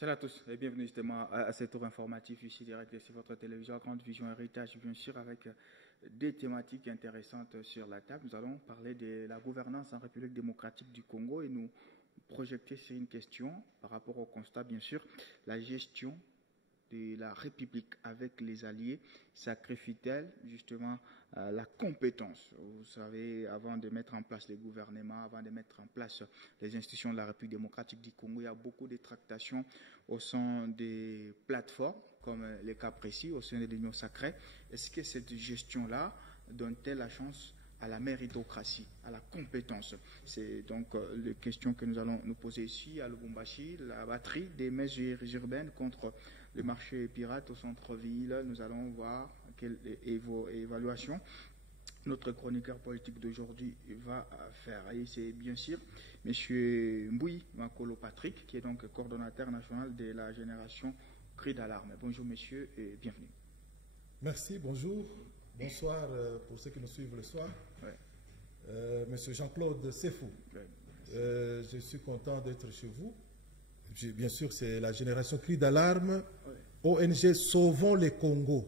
Salut à tous et bienvenue justement à ce tour informatif ici direct sur votre télévision Grande Vision Héritage, bien sûr avec des thématiques intéressantes sur la table. Nous allons parler de la gouvernance en République démocratique du Congo et nous projeter sur une question par rapport au constat, bien sûr, la gestion de la République avec les alliés sacrifie-t-elle justement la compétence? Vous savez, avant de mettre en place les gouvernements, avant de mettre en place les institutions de la République démocratique du Congo, il y a beaucoup de tractations au sein des plateformes, comme les cas précis au sein de l'Union sacrée. Est-ce que cette gestion-là donne-t-elle la chance à la méritocratie, à la compétence? C'est donc les questions que nous allons nous poser ici à Lubumbashi, la batterie des mesures urbaines contre le marché pirate au centre-ville. Nous allons voir quelle évaluation notre chroniqueur politique d'aujourd'hui va faire. Et c'est bien sûr M. Mboui Makolo Patrick, qui est donc coordonnateur national de la génération Cri d'alarme. Bonjour monsieur et bienvenue. Merci, bonjour. Bonsoir pour ceux qui nous suivent le soir. Ouais. Monsieur Jean-Claude Sefou, ouais. Je suis content d'être chez vous. Bien sûr, c'est la génération Cri d'alarme. Ouais. ONG Sauvons les Congo.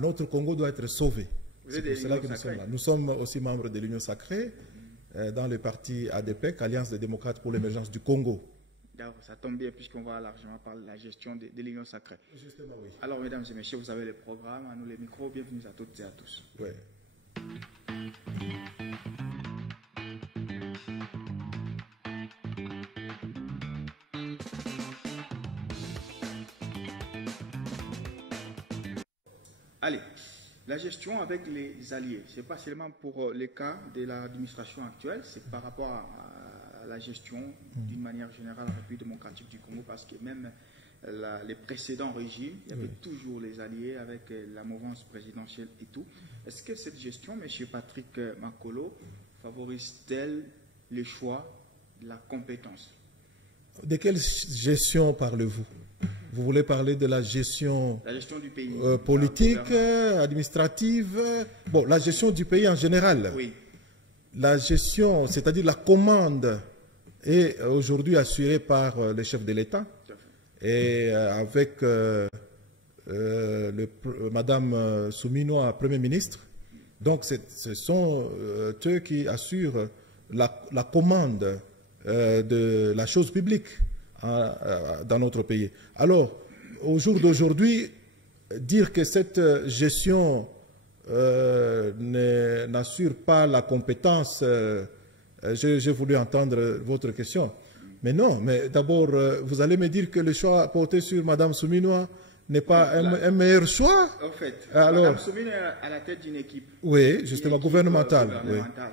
Notre Congo doit être sauvé. C'est pour cela que nous sommes là. Nous sommes aussi membres de l'Union sacrée dans le parti ADPEC, Alliance des démocrates pour l'émergence du Congo. Ça tombe bien puisqu'on va largement parler de la gestion de l'Union sacrée. Justement, oui. Alors, mesdames et messieurs, vous avez le programme, à nous les micros. Bienvenue à toutes et à tous. Oui. Allez, la gestion avec les alliés, ce n'est pas seulement pour les cas de l'administration actuelle, c'est par rapport à la gestion d'une manière générale en République démocratique du Congo, parce que même les précédents régimes, il y avait toujours les alliés avec la mouvance présidentielle et tout. Est-ce que cette gestion, M. Patrick Makolo, favorise-t-elle les choix de la compétence? De quelle gestion parlez-vous? Vous voulez parler de la gestion du pays, politique, administrative? Bon, la gestion du pays en général. Oui. La gestion, c'est-à-dire la commande, est aujourd'hui assurée par le chef de l'État et avec Madame Souminoa, Premier ministre. Donc, ce sont eux qui assurent la commande de la chose publique dans notre pays. Alors, au jour d'aujourd'hui, dire que cette gestion n'assure pas la compétence, j'ai voulu entendre votre question. Mais non, mais d'abord, vous allez me dire que le choix porté sur Mme Souminoa n'est pas un meilleur choix? En fait, Mme Souminoa est à la tête d'une équipe. Oui, justement, gouvernementale.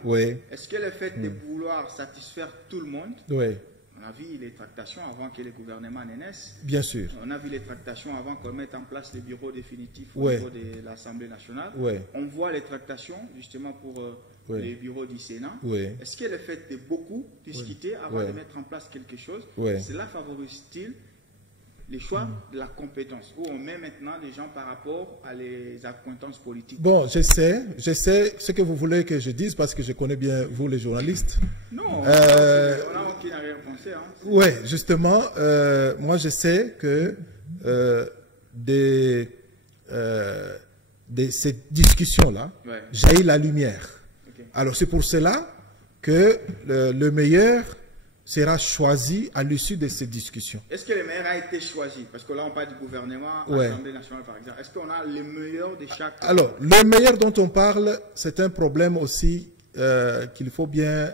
Oui. Est-ce que le fait de vouloir satisfaire tout le monde? Oui. On a vu les tractations avant que le gouvernement ne naisse. Bien sûr. On a vu les tractations avant qu'on mette en place les bureaux définitifs au niveau de l'Assemblée nationale. On voit les tractations justement pour les bureaux du Sénat. Est-ce que le fait de beaucoup discuter avant de mettre en place quelque chose, cela favorise-t-il les choix de la compétence, où on met maintenant les gens par rapport à les accointances politiques? Bon, je sais ce que vous voulez que je dise parce que je connais bien vous les journalistes. Non, on n'a aucune arrière-pensée. Hein. Oui, justement, moi je sais que de cette discussion-là, jaillit la lumière. Alors c'est pour cela que le meilleur sera choisi à l'issue de ces discussions. Est-ce que le meilleur a été choisi? Parce que là, on parle du gouvernement, l'Assemblée nationale, par exemple. Est-ce qu'on a le meilleur de chaque... Alors, le meilleur dont on parle, c'est un problème aussi qu'il faut bien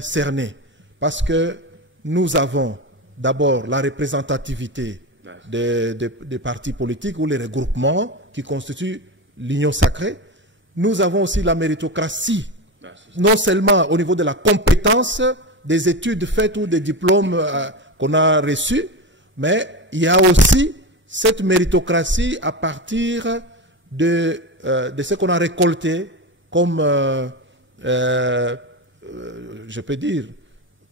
cerner. Parce que nous avons d'abord la représentativité des partis politiques ou les regroupements qui constituent l'union sacrée. Nous avons aussi la méritocratie, non seulement au niveau de la compétence, des études faites ou des diplômes qu'on a reçus, mais il y a aussi cette méritocratie à partir de ce qu'on a récolté comme, je peux dire,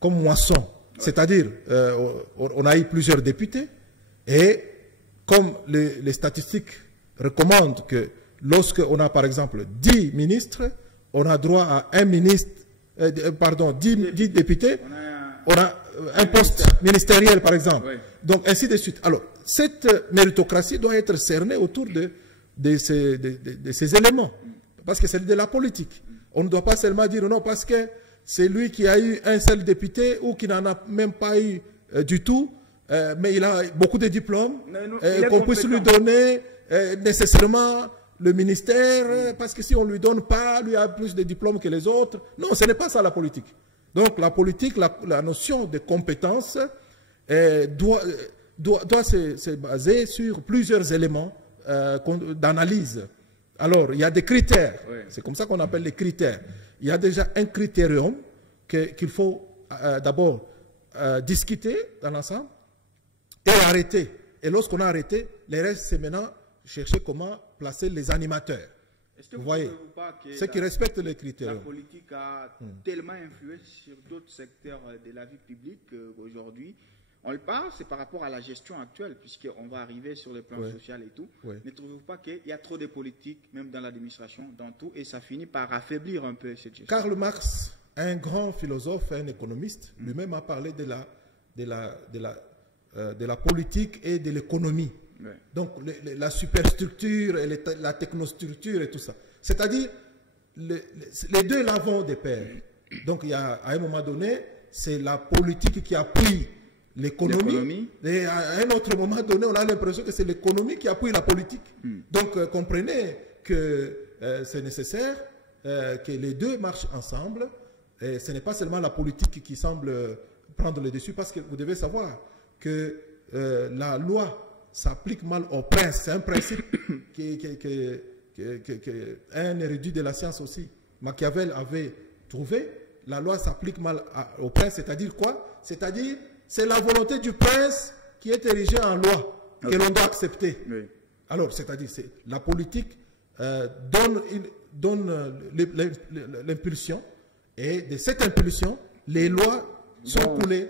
comme moisson. C'est-à-dire, on a eu plusieurs députés et comme les statistiques recommandent que lorsqu'on a par exemple 10 ministres, on a droit à un ministre, 10 députés, on a un poste ministériel, par exemple. Oui. Donc, ainsi de suite. Alors, cette méritocratie doit être cernée autour de ces éléments. Parce que c'est de la politique. On ne doit pas seulement dire non, parce que c'est lui qui a eu un seul député ou qui n'en a même pas eu du tout, mais il a beaucoup de diplômes, qu'on puisse lui donner nécessairement le ministère, parce que si on ne lui donne pas, lui a plus de diplômes que les autres. Non, ce n'est pas ça la politique. Donc la politique, la notion de compétence doit se baser sur plusieurs éléments d'analyse. Alors, il y a des critères. Oui. C'est comme ça qu'on appelle les critères. Il y a déjà un critérium qu'il faut d'abord discuter dans l'ensemble et arrêter. Et lorsqu'on a arrêté, les restes, c'est maintenant chercher comment placer les animateurs. Est-ce que vous voyez, pas que ceux qui respectent les critères. La politique a tellement influé sur d'autres secteurs de la vie publique aujourd'hui. On le parle, c'est par rapport à la gestion actuelle, puisqu'on va arriver sur le plan social et tout. Oui. Ne trouvez-vous pas qu'il y a trop de politique, même dans l'administration, dans tout, et ça finit par affaiblir un peu cette gestion? Karl Marx, un grand philosophe, un économiste, lui-même a parlé de la politique et de l'économie. Oui. Donc, la superstructure et la technostructure et tout ça. C'est-à-dire, les deux l'avons des pairs. Donc, il y a, à un moment donné, c'est la politique qui appuie l'économie, et à un autre moment donné, on a l'impression que c'est l'économie qui appuie la politique. Donc, comprenez que c'est nécessaire que les deux marchent ensemble. Et ce n'est pas seulement la politique qui semble prendre le dessus, parce que vous devez savoir que la loi s'applique mal au prince. C'est un principe qu'un érudit de la science aussi, Machiavel, avait trouvé. La loi s'applique mal au prince, c'est-à-dire quoi? C'est-à-dire c'est la volonté du prince qui est érigée en loi, que l'on doit accepter. Oui. Alors, c'est-à-dire, la politique donne l'impulsion, et de cette impulsion, les lois sont coulées,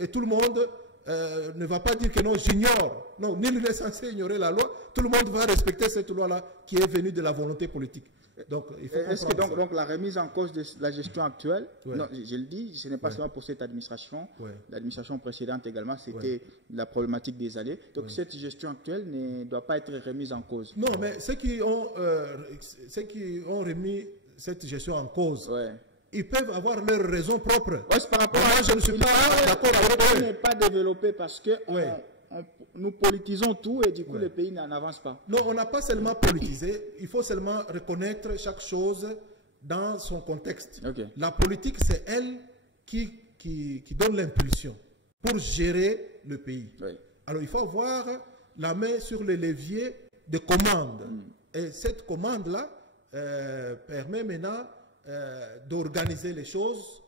et tout le monde ne va pas dire que non, j'ignore. Non, nul n'est censé ignorer la loi. Tout le monde va respecter cette loi-là qui est venue de la volonté politique. Est-ce que donc la remise en cause de la gestion actuelle, non, je le dis, ce n'est pas seulement pour cette administration, l'administration précédente également, c'était la problématique des années. Donc cette gestion actuelle ne doit pas être remise en cause. Non, mais ceux qui ont remis cette gestion en cause, ils peuvent avoir leurs raisons propres. C'est par rapport à je ne suis pas d'accord avec eux. Ce n'est pas développé parce que nous politisons tout et du coup le pays n'avance pas. Non, on n'a pas seulement politisé, il faut seulement reconnaître chaque chose dans son contexte. La politique, c'est elle qui donne l'impulsion pour gérer le pays. Alors il faut avoir la main sur le levier de commande. Et cette commande-là permet maintenant d'organiser les choses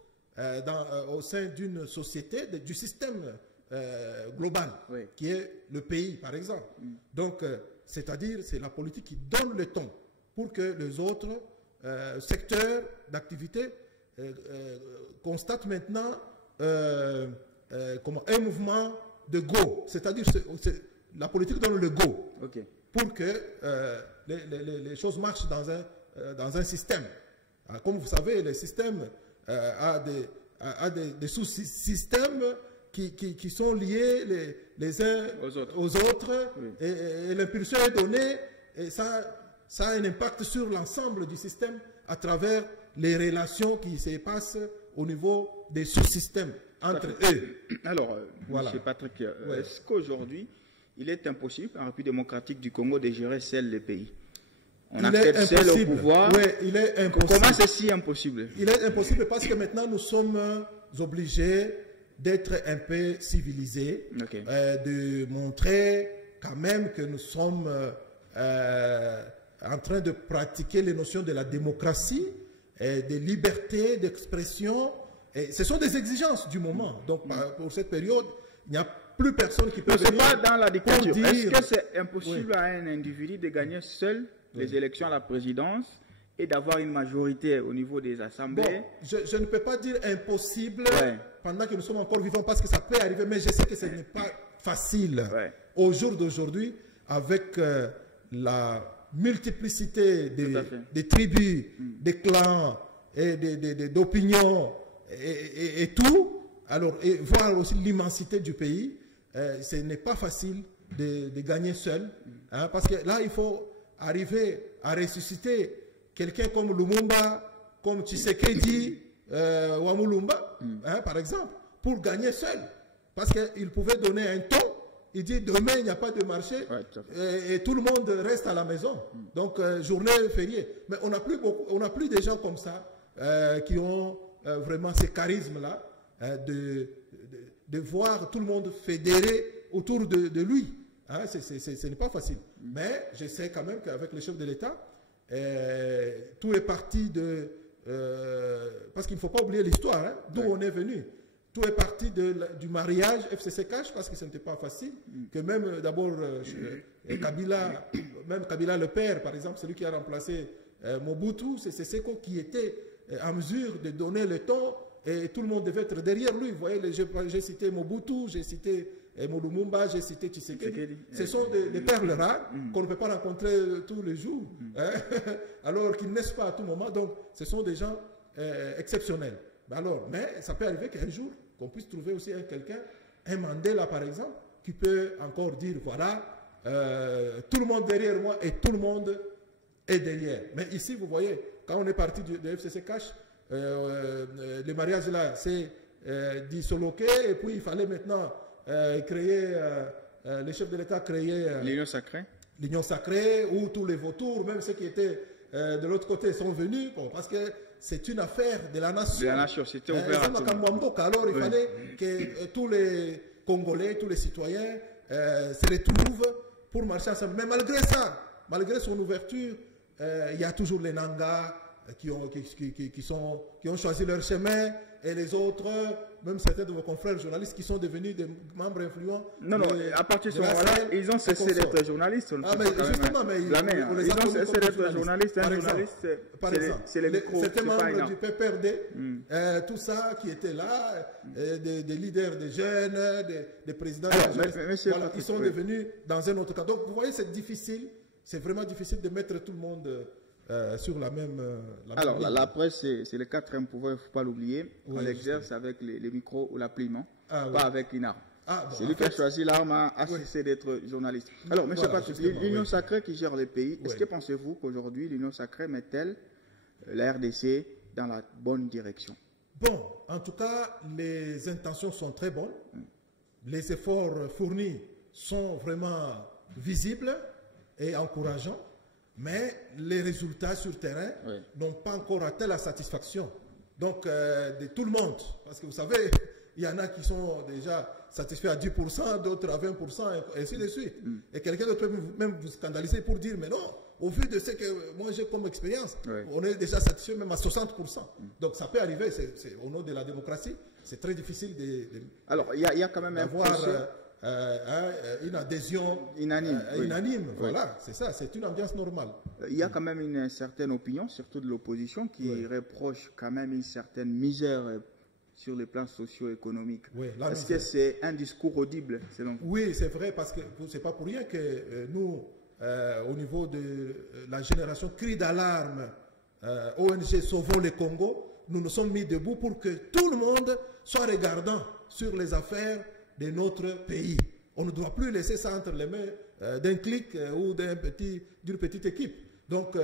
au sein d'une société, du système global, qui est le pays, par exemple. Donc, c'est-à-dire, c'est la politique qui donne le ton pour que les autres secteurs d'activité constatent maintenant un mouvement de go. C'est-à-dire, la politique donne le go pour que les choses marchent dans un système. Alors, comme vous savez, le système a des sous-systèmes qui sont liés les uns aux autres, et l'impulsion est donnée, et ça a un impact sur l'ensemble du système à travers les relations qui se passent au niveau des sous-systèmes entre eux. Alors, M. Patrick, est-ce qu'aujourd'hui, il est impossible en République démocratique du Congo de gérer seul le pays? On a fait seul au pouvoir. Il est impossible. Comment c'est si impossible? Il est impossible parce que maintenant nous sommes obligés d'être un peu civilisés, de montrer quand même que nous sommes en train de pratiquer les notions de la démocratie, de liberté d'expression. Ce sont des exigences du moment. Donc pour cette période, il n'y a plus personne qui peut venir. C'est pas dans la dictature. Est-ce que c'est impossible à un individu de gagner seul les élections à la présidence et d'avoir une majorité au niveau des assemblées? Bon, je ne peux pas dire impossible pendant que nous sommes encore vivants, parce que ça peut arriver, mais je sais que ce n'est pas facile. Au jour d'aujourd'hui, avec la multiplicité des tribus, des clans, et d'opinions et tout, Alors, et voir aussi l'immensité du pays, ce n'est pas facile de gagner seul, hein, parce que là, il faut arriver à ressusciter quelqu'un comme Lumumba, comme Tshisekedi, Wamulumba, hein, par exemple, pour gagner seul. Parce qu'il pouvait donner un ton, il dit demain il n'y a pas de marché, et tout le monde reste à la maison. Donc, journée fériée. Mais on n'a plus des gens comme ça qui ont vraiment ce charisme-là de voir tout le monde fédéré autour de lui. Hein, ce n'est pas facile. Mais je sais quand même qu'avec le chef de l'État, tout est parti de... parce qu'il ne faut pas oublier l'histoire, hein, d'où on est venu. Tout est parti du mariage FCC Cash, parce que ce n'était pas facile. Que même d'abord, Kabila, même Kabila le père, par exemple, celui qui a remplacé Mobutu, c'est Seko qui était en mesure de donner le ton, et tout le monde devait être derrière lui. Vous voyez, j'ai cité Mobutu, j'ai cité Lumumba, j'ai cité Tshisekedi. Ce sont des perles rares qu'on ne peut pas rencontrer tous les jours, hein, alors qu'ils naissent pas à tout moment. Donc, ce sont des gens exceptionnels. Alors, mais ça peut arriver qu'un jour, qu'on puisse trouver aussi quelqu'un, un Mandela par exemple, qui peut encore dire, voilà, tout le monde derrière moi et tout le monde est derrière. Mais ici, vous voyez, quand on est parti de FCC Cash, le mariage là, c'est disloqué, et puis il fallait maintenant créer, le chef de l'État créer l'Union sacrée. L'Union sacrée, où tous les vautours, même ceux qui étaient de l'autre côté, sont venus, bon, parce que c'est une affaire de la nation. De la nation, c'était ouvert à tout le monde. Alors il fallait que tous les Congolais, tous les citoyens se retrouvent pour marcher ensemble. Mais malgré ça, malgré son ouverture, il y a toujours les Nangas qui ont choisi leur chemin, et les autres, même certains de vos confrères journalistes qui sont devenus des membres influents. Non, à partir de ce moment-là, ils ont cessé d'être journalistes. Justement, mais ils ont cessé d'être journalistes. Par exemple, certains membres du PPRD, tout ça qui était là, des leaders des jeunes, des présidents de la jeunesse, voilà, ils sont devenus dans un autre cas. Donc, vous voyez, c'est difficile, c'est vraiment difficile de mettre tout le monde sur la même alors, la presse, c'est le quatrième pouvoir, il ne faut pas l'oublier. On l'exerce avec les micros ou la pliment, pas avec une arme. C'est lui qui a choisi l'arme, a cessé d'être journaliste. Alors, M. Patrick, l'Union sacrée qui gère le pays, est-ce que pensez-vous qu'aujourd'hui, l'Union sacrée met-elle la RDC dans la bonne direction? Bon, en tout cas, les intentions sont très bonnes. Les efforts fournis sont vraiment visibles et encourageants. Mais les résultats sur terrain n'ont pas encore atteint la satisfaction. Donc, de tout le monde. Parce que vous savez, il y en a qui sont déjà satisfaits à 10%, d'autres à 20%, et ainsi de suite. Et quelqu'un d'autre peut même vous scandaliser pour dire, mais non, au vu de ce que moi j'ai comme expérience, on est déjà satisfait même à 60%. Donc, ça peut arriver, c'est au nom de la démocratie, c'est très difficile alors, il y a quand même d'avoir une adhésion unanime. Voilà, c'est ça, c'est une ambiance normale. Il y a quand même une certaine opinion, surtout de l'opposition, qui reproche quand même une certaine misère sur les plans socio-économiques. Est-ce que c'est un discours audible selon vous? Oui, c'est vrai, parce que c'est pas pour rien que nous, au niveau de la génération cri d'alarme, ONG Sauvons le Congo, nous nous sommes mis debout pour que tout le monde soit regardant sur les affaires de notre pays. On ne doit plus laisser ça entre les mains d'un clic ou d'une petite équipe. Donc,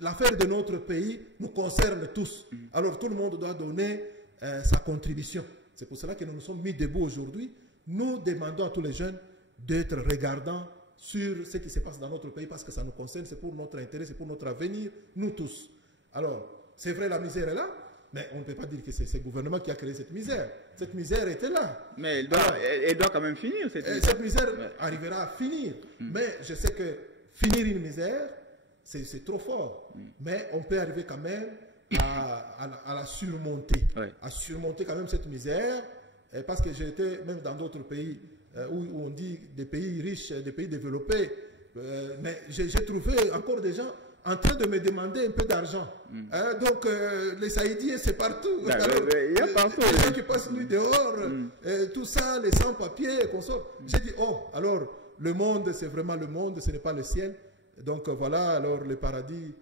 l'affaire de notre pays nous concerne tous. Alors, tout le monde doit donner sa contribution. C'est pour cela que nous nous sommes mis debout aujourd'hui. Nous demandons à tous les jeunes d'être regardants sur ce qui se passe dans notre pays, parce que ça nous concerne, c'est pour notre intérêt, c'est pour notre avenir, nous tous. Alors, c'est vrai, la misère est là, mais on ne peut pas dire que c'est ce gouvernement qui a créé cette misère. Cette misère était là. Mais elle doit quand même finir, cette misère. Cette misère arrivera à finir. Mais je sais que finir une misère, c'est trop fort. Mais on peut arriver quand même à la surmonter. À surmonter quand même cette misère. Parce que j'ai été même dans d'autres pays où on dit des pays riches, des pays développés. Mais j'ai trouvé encore des gens en train de me demander un peu d'argent. Donc, les Saïdiens, c'est partout. Il y a partout. Les gens qui passent nuit dehors, tout ça, les sans-papiers, consorts. J'ai dit, oh, alors, le monde, c'est vraiment le monde, ce n'est pas le ciel. Donc, voilà, alors, le paradis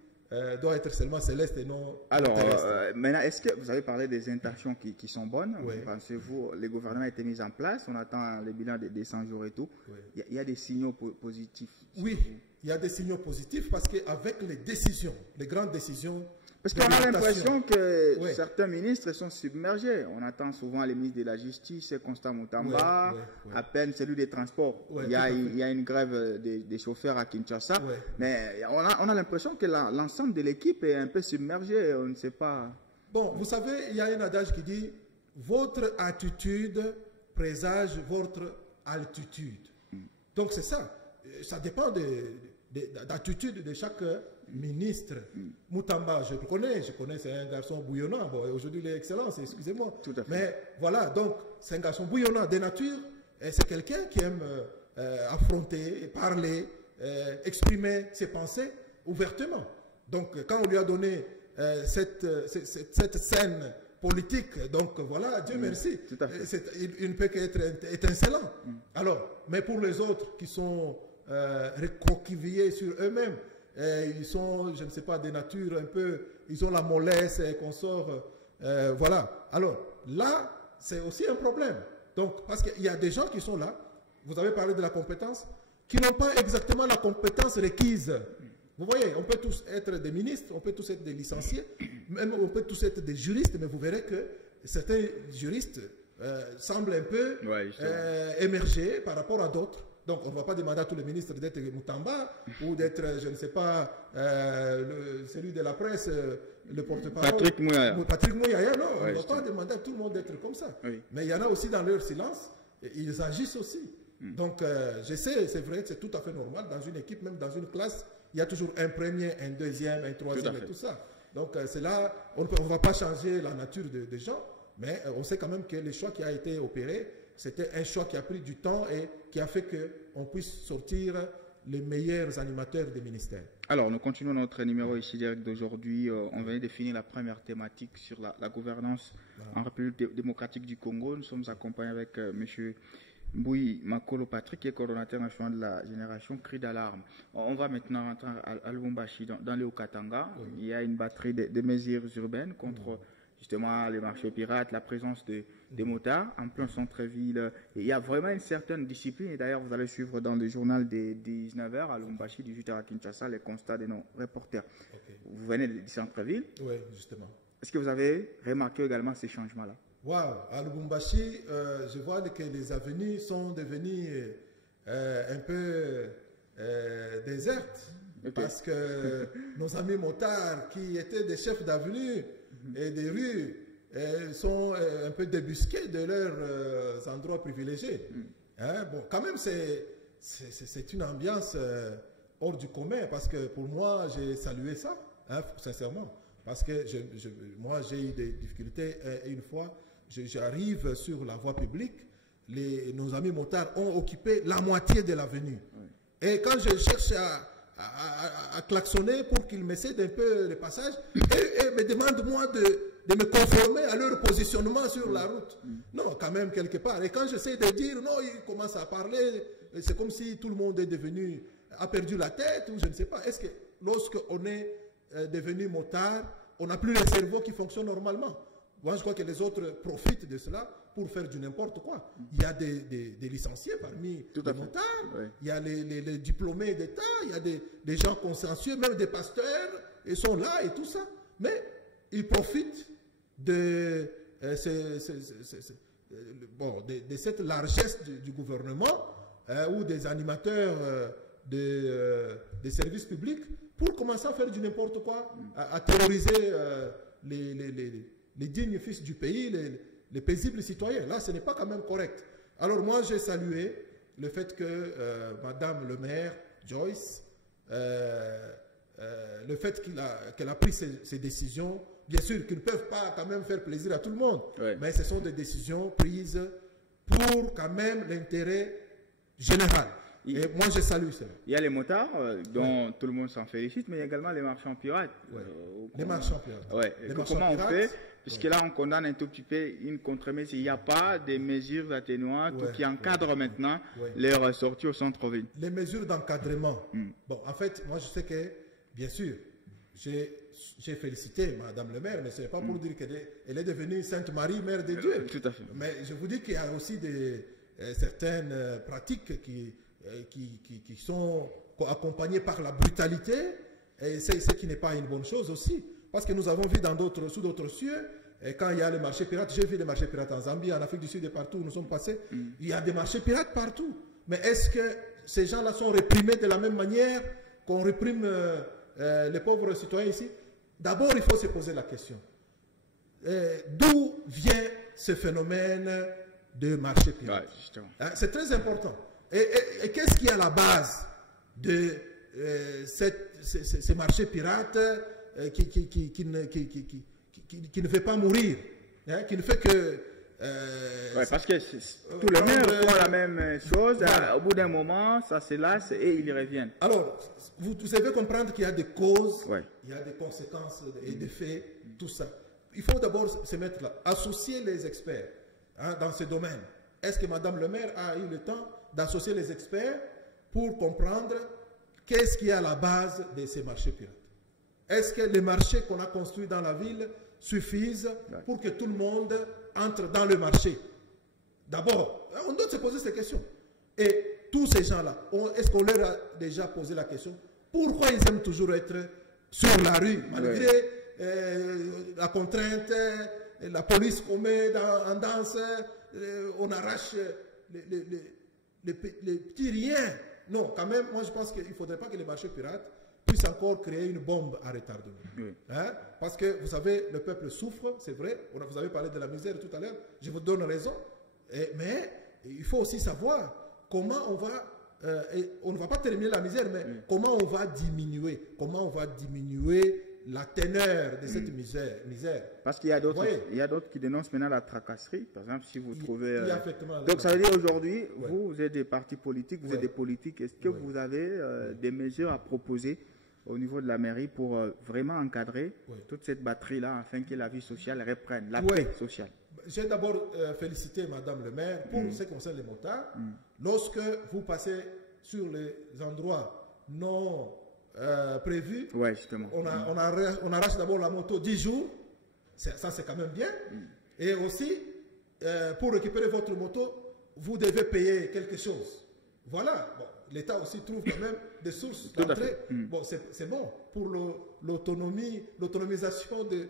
doit être seulement céleste et non alors, terrestre. maintenant, est-ce que vous avez parlé des intentions qui sont bonnes? Oui. Pensez-vous, le gouvernement a été mis en place, on attend le bilan des 100 jours et tout. Oui. Il y a des signaux positifs? Oui, il y a des signaux positifs parce qu'avec les décisions, les grandes décisions. Parce qu'on a l'impression que oui. certains ministres sont submergés. On attend souvent les ministres de la Justice, Constant Moutamba, à peine celui des Transports. Il y a une grève des chauffeurs à Kinshasa. Mais on a l'impression que l'ensemble de l'équipe est un peu submergée. On ne sait pas. Bon, vous savez, il y a un adage qui dit « Votre attitude présage votre altitude ». Donc c'est ça. Ça dépend de l'attitude de chaque ministre. Moutamba, je connais, c'est un garçon bouillonnant. Bon, aujourd'hui, il est excellent, excusez-moi. Mais voilà, donc, c'est un garçon bouillonnant de nature, et c'est quelqu'un qui aime affronter, parler, exprimer ses pensées ouvertement. Donc, quand on lui a donné cette scène politique, donc voilà, Dieu merci, il ne peut qu'être étincelant. Alors, mais pour les autres qui sont recroquevillés sur eux-mêmes, ils sont, je ne sais pas, des natures un peu, ils ont la mollesse et qu'on sort, voilà. Alors là, c'est aussi un problème. Donc, parce qu'il y a des gens qui sont là, vous avez parlé de la compétence, qui n'ont pas exactement la compétence requise. Vous voyez, on peut tous être des ministres, on peut tous être des licenciés, même on peut tous être des juristes, mais vous verrez que certains juristes semblent un peu émerger par rapport à d'autres. Donc, on ne va pas demander à tous les ministres d'être Moutamba ou d'être, je ne sais pas, celui de la presse, le porte-parole. Patrick Mouyaya, non, on ne va pas demander à tout le monde d'être comme ça. Mais il y en a aussi dans leur silence, et ils agissent aussi. Donc, je sais, c'est vrai, c'est tout à fait normal. Dans une équipe, même dans une classe, il y a toujours un premier, un deuxième, un troisième et tout ça. Donc, c'est là, on ne va pas changer la nature des gens, mais on sait quand même que le choix qui a été opéré, c'était un choix qui a pris du temps et qui a fait qu'on puisse sortir les meilleurs animateurs des ministères. Alors, nous continuons notre numéro ici direct d'aujourd'hui. On venait de finir la première thématique sur la gouvernance en République démocratique du Congo. Nous sommes accompagnés avec M. Mboui Makolo Patrick, qui est coordonnateur national de la génération Cri d'alarme. On va maintenant rentrer à Lubumbashi, dans le Haut-Katanga. Il y a une batterie de mesures urbaines contre justement les marchés pirates, la présence des motards en plein centre-ville. Il y a vraiment une certaine discipline. Et d'ailleurs, vous allez suivre dans le journal des 19h à Lubumbashi, 18h à Kinshasa, les constats de nos reporters. Vous venez du centre-ville. Oui, justement. Est-ce que vous avez remarqué également ces changements-là? Waouh, à Lubumbashi, je vois que les avenues sont devenues un peu désertes. Parce que nos amis motards qui étaient des chefs d'avenue et des rues sont un peu débusqués de leurs endroits privilégiés. Bon, quand même, c'est une ambiance hors du commun parce que pour moi, j'ai salué ça, sincèrement. Parce que moi, j'ai eu des difficultés. Une fois, j'arrive sur la voie publique, nos amis motards ont occupé la moitié de l'avenue. Et quand je cherche à klaxonner pour qu'ils me cèdent un peu le passage, et me demandent, moi, de me conformer à leur positionnement sur la route. Non, quand même, quelque part. Et quand j'essaie de dire, non, ils commencent à parler, c'est comme si tout le monde a perdu la tête, ou je ne sais pas. Est-ce que lorsqu'on est devenu motard, on n'a plus le cerveau qui fonctionne normalement? Moi, je crois que les autres profitent de cela pour faire du n'importe quoi. Il y a des licenciés parmi les motards, il y a les diplômés d'État, il y a des gens consciencieux, même des pasteurs, ils sont là et tout ça. Mais ils profitent de cette largesse du gouvernement ou des animateurs des services publics pour commencer à faire du n'importe quoi, à terroriser les dignes fils du pays, les paisibles citoyens. Là, ce n'est pas quand même correct. Alors moi, j'ai salué le fait que Madame le maire, Joyce, le fait qu'elle a pris ces décisions, bien sûr qu'ils ne peuvent pas quand même faire plaisir à tout le monde, mais ce sont des décisions prises pour quand même l'intérêt général. Et moi, je salue cela. Il y a les motards, dont tout le monde s'en félicite, mais il y a également les marchands pirates. Les marchands pirates. Comment on fait? Puisque là, on condamne un tout petit peu une contre-mesure. Il n'y a pas de mesures atténuantes qui encadrent maintenant leur sortie au centre-ville. Les mesures d'encadrement. Bon, en fait, moi, je sais que, bien sûr, j'ai félicité Madame le maire, mais ce n'est pas pour dire qu'elle est devenue Sainte Marie, Mère de Dieu. Tout à fait. Mais je vous dis qu'il y a aussi certaines pratiques qui sont accompagnées par la brutalité, et c'est ce qui n'est pas une bonne chose aussi. Parce que nous avons vu sous d'autres cieux, et quand il y a les marchés pirates, j'ai vu les marchés pirates en Zambie, en Afrique du Sud et partout où nous sommes passés, il y a des marchés pirates partout. Mais est-ce que ces gens-là sont réprimés de la même manière qu'on réprime les pauvres citoyens ici? D'abord, il faut se poser la question. D'où vient ce phénomène de marché pirate? Ouais, c'est très important. Et qu'est-ce qui est à la base de ces marchés pirates qui ne fait pas mourir, hein, qui ne fait que... ouais, parce que tous les maires font la même chose, au bout d'un moment, ça se lasse et ils reviennent. Alors, vous devez comprendre qu'il y a des causes, ouais. Il y a des conséquences et des faits, tout ça. Il faut d'abord se mettre là, associer les experts, hein, dans ce domaine. Est-ce que Madame le maire a eu le temps d'associer les experts pour comprendre qu'est-ce qui est à la base de ces marchés pirates? Est-ce que les marchés qu'on a construits dans la ville suffisent pour que tout le monde entre dans le marché? D'abord, on doit se poser ces questions. Et tous ces gens-là, est-ce qu'on leur a déjà posé la question? Pourquoi ils aiment toujours être sur la rue, malgré la contrainte, la police qu'on met en danse, on arrache les petits riens? Non, quand même, moi je pense qu'il ne faudrait pas que les marchés pirates puissent encore créer une bombe à retardement. Oui. Hein? Parce que, vous savez, le peuple souffre, c'est vrai. Vous avez parlé de la misère tout à l'heure. Je vous donne raison. Mais il faut aussi savoir comment on va... on ne va pas terminer la misère, mais comment on va diminuer. Comment on va diminuer la teneur de cette misère. Parce qu'il y a d'autres qui dénoncent maintenant la tracasserie. Par exemple, si vous trouvez... effectivement, donc ça veut dire aujourd'hui, vous êtes des partis politiques, vous êtes des politiques. Est-ce que vous avez des mesures à proposer au niveau de la mairie pour vraiment encadrer toute cette batterie-là afin que la vie sociale reprenne, la paix sociale? J'ai d'abord félicité Madame le maire pour ce qui concerne les motards. Lorsque vous passez sur les endroits non prévus, justement. on arrache d'abord la moto 10 jours, ça c'est quand même bien. Et aussi, pour récupérer votre moto, vous devez payer quelque chose. Voilà. Bon, l'État aussi trouve quand même des sources d'entrée. Bon, c'est bon pour l'autonomisation de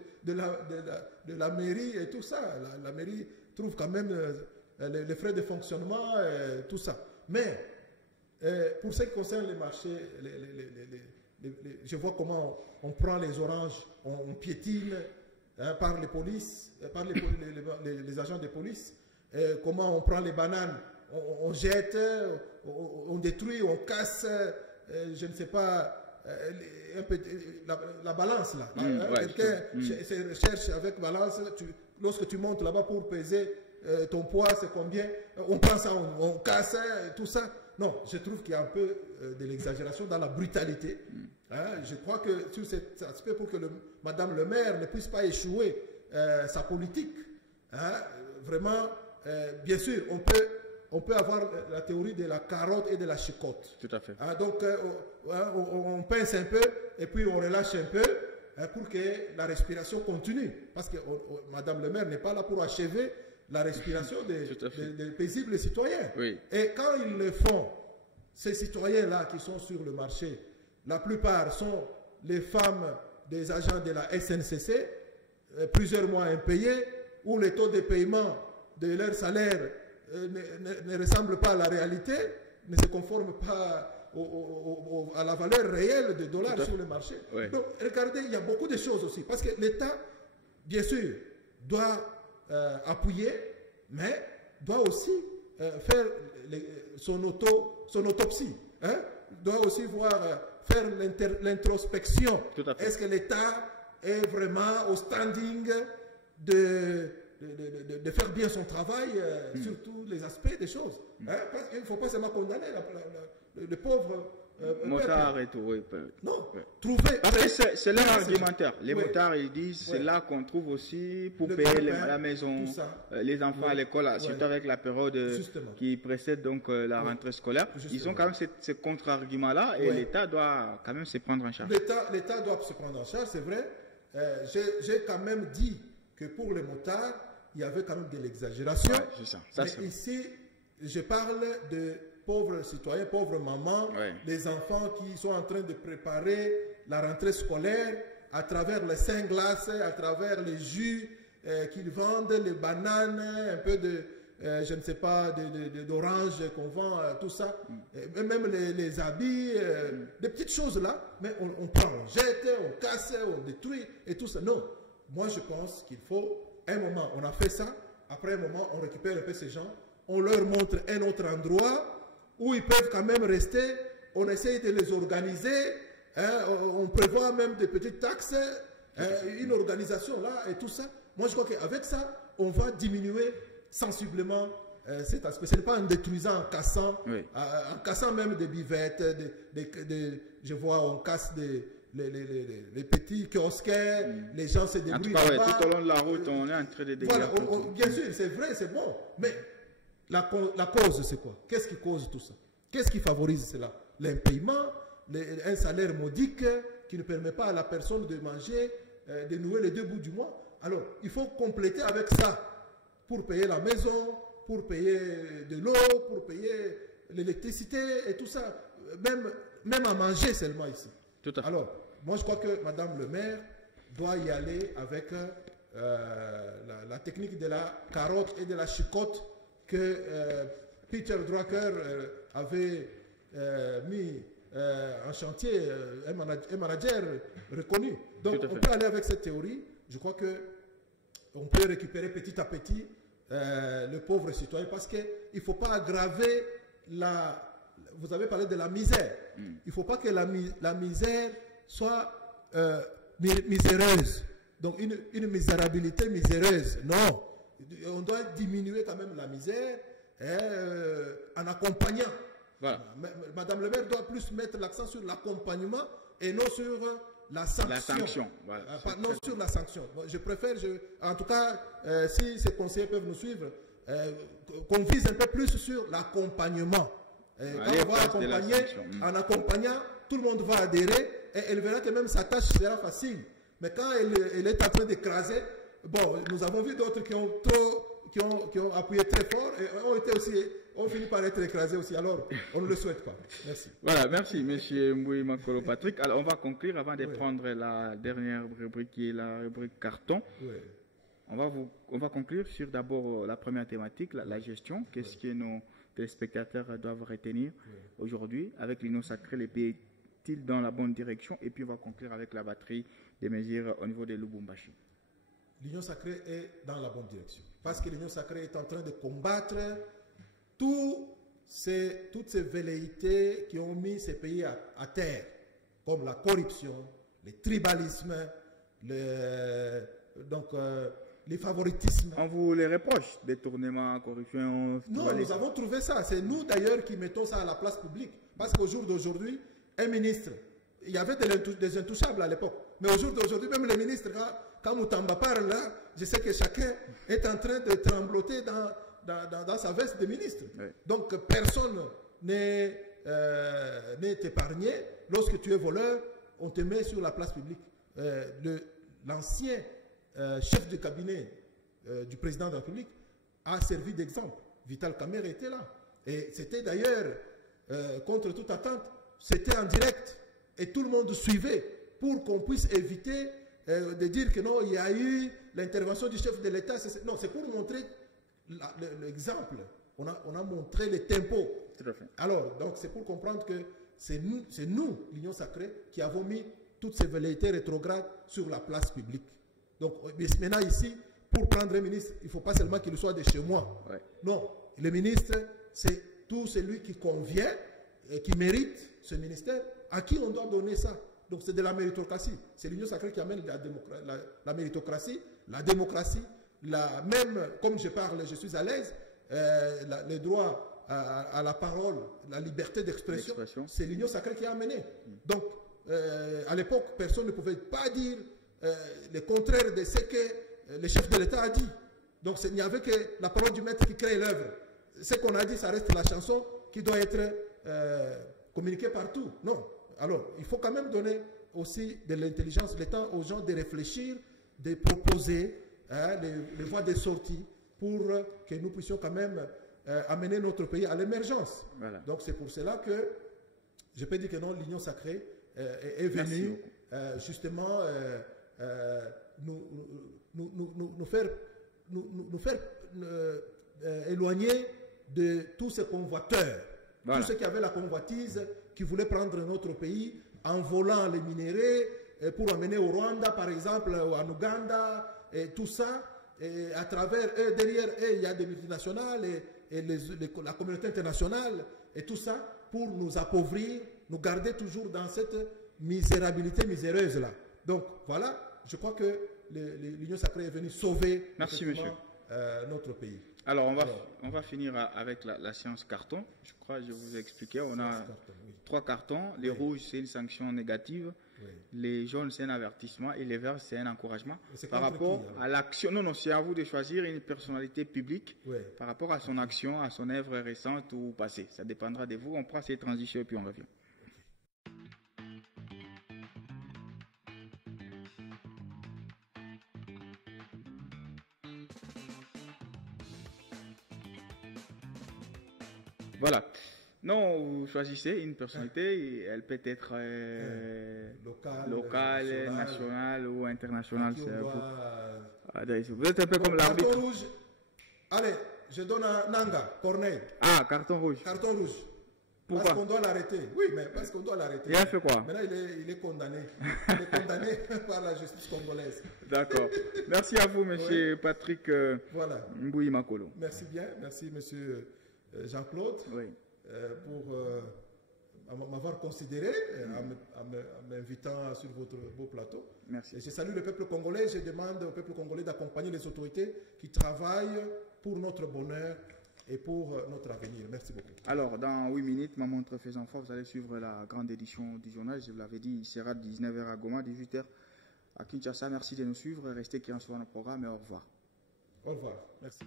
la mairie et tout ça. La mairie trouve quand même les frais de fonctionnement et tout ça. Mais pour ce qui concerne les marchés, je vois comment on prend les oranges, on piétine par les polices, par les agents de police, comment on prend les bananes, on jette, on détruit, on casse, je ne sais pas, un peu, la balance là. Quelqu'un cherche avec balance, lorsque tu montes là-bas pour peser ton poids, c'est combien, on prend ça, on casse, tout ça. Non, je trouve qu'il y a un peu de l'exagération dans la brutalité. Hein, je crois que sur cet aspect, pour que Madame le maire ne puisse pas échouer sa politique, hein, vraiment, bien sûr, on peut avoir la théorie de la carotte et de la chicotte. Tout à fait. Hein, donc, on pince un peu et puis on relâche un peu pour que la respiration continue. Parce que Madame le maire n'est pas là pour achever la respiration des paisibles citoyens. Oui. Et quand ils le font, ces citoyens-là qui sont sur le marché, la plupart sont les femmes des agents de la SNCC, plusieurs mois impayés, où les taux de paiement de leur salaire ne ressemblent pas à la réalité, ne se conforment pas à la valeur réelle des dollars sur le marché. Oui. Donc, regardez, il y a beaucoup de choses aussi. Parce que l'État, bien sûr, doit appuyer, mais doit aussi faire son autopsie. Hein? Doit aussi faire l'introspection. Est-ce que l'État est vraiment au standing de faire bien son travail sur tous les aspects des choses? Hein? Parce qu'il ne faut pas seulement condamner le pauvre Motards et tout, oui. Non, Oui. trouver... Parce que c'est leur Ah, argumentaire. Les oui. motards, ils disent, c'est Oui. là qu'on trouve aussi pour Le payer gagne-pain, la maison, tout ça. les enfants Oui. à l'école, Oui. surtout avec la période Justement. qui précède donc la Oui. rentrée scolaire. Ils Justement. ont quand même ce contre-argument-là et Oui. l'État doit quand même se prendre en charge. L'État doit se prendre en charge, c'est vrai. J'ai quand même dit que pour les motards, il y avait quand même de l'exagération. Ouais, c'est ça. Ça, Mais c'est- ici, je parle de pauvres citoyens, pauvres mamans, Ouais. les enfants qui sont en train de préparer la rentrée scolaire à travers les saints glaces, à travers les jus qu'ils vendent, les bananes, un peu de, je ne sais pas, d'orange qu'on vend, tout ça. Et même les habits, des petites choses là, mais on prend, on jette, on casse, on détruit et tout ça. Non, moi je pense qu'il faut, un moment, on a fait ça, après un moment, on récupère un peu ces gens, on leur montre un autre endroit où ils peuvent quand même rester, on essaye de les organiser, hein, on prévoit même des petites taxes, une organisation là et tout ça. Moi je crois qu'avec ça, on va diminuer sensiblement cet aspect. Ce n'est pas en détruisant, Oui. en cassant même des bivettes, je vois on casse les petits kiosques, les gens se En tout débrouillent cas, ouais, là-bas. tout au long de la route, on est en train de dégager. Voilà, bien sûr, c'est vrai, c'est bon. Mais la cause, c'est quoi? Qu'est-ce qui cause tout ça? Qu'est-ce qui favorise cela? L'impayement, un salaire modique qui ne permet pas à la personne de manger, de nouer les deux bouts du mois. Alors, il faut compléter avec ça pour payer la maison, pour payer de l'eau, pour payer l'électricité et tout ça. Même à manger seulement ici. Tout à fait. Alors, moi je crois que Madame le maire doit y aller avec la technique de la carotte et de la chicotte que Peter Drucker avait mis en chantier, un manager reconnu. Donc Tout à fait. on peut aller avec cette théorie. Je crois que on peut récupérer petit à petit le pauvre citoyen parce qu'il ne faut pas aggraver la... Vous avez parlé de la misère. Il ne faut pas que la misère soit miséreuse. Donc une misérabilité miséreuse. Non. On doit diminuer quand même la misère en accompagnant. Voilà. Madame le maire doit plus mettre l'accent sur l'accompagnement et non sur la sanction. La sanction, voilà. Non sur la sanction. Je préfère, en tout cas, si ces conseillers peuvent nous suivre, qu'on vise un peu plus sur l'accompagnement. Quand on va accompagner, en accompagnant, tout le monde va adhérer et elle verra que même sa tâche sera facile. Mais quand elle est en train d'écraser, bon, nous avons vu d'autres qui ont appuyé très fort et ont fini par être écrasés aussi. Alors, on ne le souhaite pas. Merci. Voilà, merci, M. Mbouy Makolo Patrick. Alors, on va conclure avant de prendre la dernière rubrique qui est la rubrique carton. Oui. On va conclure sur d'abord la première thématique, la gestion. Qu'est-ce que nos téléspectateurs doivent retenir aujourd'hui avec l'Union sacrée, les pays est-il dans la bonne direction? Et puis on va conclure avec la batterie des mesures au niveau de Lubumbashi. L'Union sacrée est dans la bonne direction. Parce que l'Union sacrée est en train de combattre toutes ces velléités qui ont mis ces pays à terre, comme la corruption, le tribalisme, les favoritismes. On vous les reproche, détournement, corruption. Non, nous avons trouvé ça. C'est nous d'ailleurs qui mettons ça à la place publique. Parce qu'au jour d'aujourd'hui, un ministre, il y avait des intouchables à l'époque. Mais au jour d'aujourd'hui, même les ministres, quand Moutamba parle là, je sais que chacun est en train de trembloter dans sa veste de ministre. Oui. Donc personne n'est épargné. Lorsque tu es voleur, on te met sur la place publique. L'ancien chef de cabinet du président de la République a servi d'exemple. Vital Kamerhe était là. Et c'était d'ailleurs, contre toute attente, c'était en direct. Et tout le monde suivait pour qu'on puisse éviter de dire que non, il y a eu l'intervention du chef de l'État. Non, c'est pour montrer l'exemple. On a montré le tempo. Tout à fait. Alors, donc c'est pour comprendre que c'est nous, l'Union sacrée, qui avons mis toutes ces velléités rétrogrades sur la place publique. Donc maintenant ici, pour prendre un ministre, il ne faut pas seulement qu'il soit de chez moi. Ouais. Non, le ministre, c'est tout celui qui convient et qui mérite ce ministère, à qui on doit donner ça. Donc c'est de la méritocratie. C'est l'Union sacrée qui amène la méritocratie, la démocratie, même, comme je parle, je suis à l'aise, les droits à la parole, la liberté d'expression, c'est l'Union sacrée qui a amené. Donc, à l'époque, personne ne pouvait pas dire le contraire de ce que le chef de l'État a dit. Donc, il n'y avait que la parole du maître qui crée l'œuvre. Ce qu'on a dit, ça reste la chanson qui doit être communiquée partout. Non. Alors, il faut quand même donner aussi de l'intelligence, le temps aux gens de réfléchir, de proposer les voies de sortie pour que nous puissions quand même amener notre pays à l'émergence. Voilà. Donc, c'est pour cela que je peux dire que non, l'Union sacrée est venue justement nous faire éloigner de tous ces convoiteurs, voilà. Tous ceux qui avaient la convoitise, qui voulaient prendre notre pays en volant les minéraux pour amener au Rwanda, par exemple, ou en Ouganda, et tout ça. Et à travers eux, derrière eux, il y a des multinationales et la communauté internationale, et tout ça pour nous appauvrir, nous garder toujours dans cette misérabilité miséreuse-là. Donc voilà, je crois que l'Union sacrée est venue sauver notre pays. Alors, on va finir avec la séance carton. Je crois que je vous ai expliqué. On a 3 cartons. Les rouges, c'est une sanction négative. Oui. Les jaunes, c'est un avertissement. Et les verts, c'est un encouragement. Par rapport à l'action. Non, c'est à vous de choisir une personnalité publique par rapport à son action, à son œuvre récente ou passée. Ça dépendra de vous. On prend ces transitions et puis on revient. Voilà. Non, vous choisissez une personnalité, elle peut être locale, nationale ou internationale. Vous êtes un peu comme l'arbitre. Carton rouge. Allez, je donne à Nanga, Corneille. Ah, carton rouge. Carton rouge. Pourquoi? Parce qu'on doit l'arrêter. Oui, mais parce qu'on doit l'arrêter. Il a fait quoi? Maintenant, il est condamné. Il est condamné par la justice congolaise. D'accord. Merci à vous, monsieur Patrick Mbouyi Makolo. Merci bien. Merci, monsieur Jean-Claude, pour m'avoir considéré en m'invitant sur votre beau plateau. Merci. Et je salue le peuple congolais. Je demande au peuple congolais d'accompagner les autorités qui travaillent pour notre bonheur et pour notre avenir. Merci beaucoup. Alors, dans 8 minutes, ma montre faisant foi, vous allez suivre la grande édition du journal. Je vous l'avais dit, il sera de 19h à Goma, 18h à Kinshasa. Merci de nous suivre. Restez qui en soit dans le programme et au revoir. Au revoir. Merci.